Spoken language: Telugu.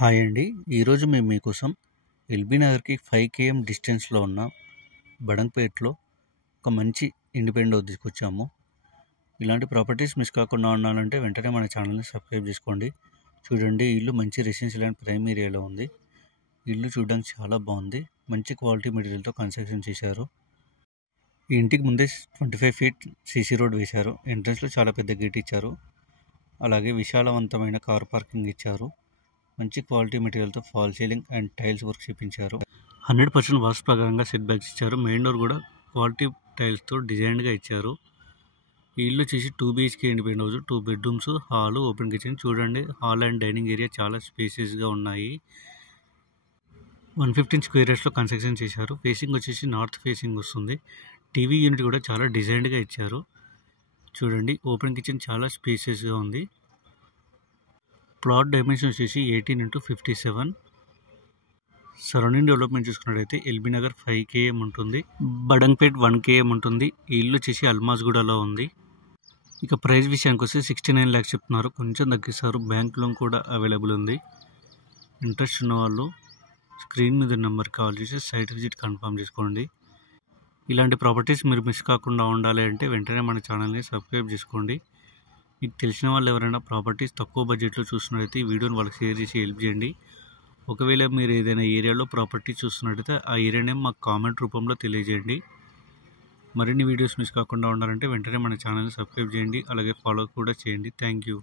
హాయ్ అండి. ఈరోజు మేము మీకోసం ఎల్బీ నగర్‌కి 5 కేఎం డిస్టెన్స్‌లో ఉన్న బడంగ్‌పేట్‌లో ఒక మంచి ఇండిపెండెంట్ హౌస్ తీసుకొచ్చాము. ఇలాంటి ప్రాపర్టీస్ మిస్ కాకుండా ఉండాలంటే వెంటనే మన ఛానల్‌ని సబ్స్క్రైబ్ చేసుకోండి. చూడండి, ఈ ఇల్లు మంచి రెసిడెన్షియల్ అండ్ ప్రైమ్ ఏరియాలో ఉంది. ఇల్లు చూడడానికి చాలా బాగుంది. మంచి క్వాలిటీ మెటీరియల్‌తో కన్స్ట్రక్షన్ చేశారు. ఈ ఇంటికి ముందే 25 ఫీట్ సీసీ రోడ్ వేశారు. ఎంట్రన్స్‌లో చాలా పెద్ద గేట్ ఇచ్చారు. అలాగే విశాలవంతమైన కార్ పార్కింగ్ ఇచ్చారు. మంచి క్వాలిటీ మెటీరియల్తో fall ceiling and tiles work చేయించారు. 100% వాస్తు ప్రకారంగా సెట్ బ్యాక్స్ ఇచ్చారు. మెయిన్ డోర్ కూడా క్వాలిటీ టైల్స్తో డిజైన్గా ఇచ్చారు. ఈ ఇల్లు వచ్చేసి 2 BHK independent house, 2 bedrooms, hall, open kitchen. చూడండి, హాల్ అండ్ డైనింగ్ ఏరియా చాలా స్పేసియస్గా ఉన్నాయి. 115 స్క్వేర్ యార్డ్స్లో కన్స్ట్రక్షన్ చేశారు. ఫేసింగ్ వచ్చేసి నార్త్ ఫేసింగ్ వస్తుంది. టీవీ యూనిట్ కూడా చాలా డిజైన్డ్గా ఇచ్చారు. చూడండి, ఓపెన్ కిచెన్ చాలా స్పేసియస్గా ఉంది. ప్లాట్ డైమెన్షన్ వచ్చేసి 18x57. సరౌండింగ్ డెవలప్మెంట్ చూసుకున్నట్టయితే ఎల్బీ నగర్ 5 KM ఉంటుంది, బడంగ్‌పేట్ 1 KM ఉంటుంది. ఈ ఇల్లు వచ్చేసి అల్మాజ్గూడలో ఉంది. ఇక ప్రైస్ విషయానికి వస్తే 69 lakhs చెప్తున్నారు. కొంచెం తగ్గిస్తారు. బ్యాంక్ లోన్ కూడా అవైలబుల్ ఉంది. ఇంట్రెస్ట్ ఉన్న వాళ్ళు స్క్రీన్ మీద నెంబర్కి కాల్ చేసి సైట్ విజిట్ కన్ఫర్మ్ చేసుకోండి. ఇలాంటి ప్రాపర్టీస్ మీరు మిస్ కాకుండా ఉండాలి అంటే వెంటనే మన ఛానల్ని సబ్స్క్రైబ్ చేసుకోండి. మీకు తెలిసిన వాళ్ళు ఎవరైనా ప్రాపర్టీస్ తక్కువ బడ్జెట్లో చూస్తున్నట్టయితే ఈ వీడియోని వాళ్ళకి షేర్ చేసి హెల్ప్ చేయండి. ఒకవేళ మీరు ఏదైనా ఏరియాలో ప్రాపర్టీ చూస్తున్నట్టయితే ఆ ఏరియా నేమ్ మాకు కామెంట్ రూపంలో తెలియజేయండి. మరిన్ని వీడియోస్ మిస్ కాకుండా ఉండాలంటే వెంటనే మన ఛానల్ని సబ్స్క్రైబ్ చేయండి, అలాగే ఫాలో కూడా చేయండి. Thank you.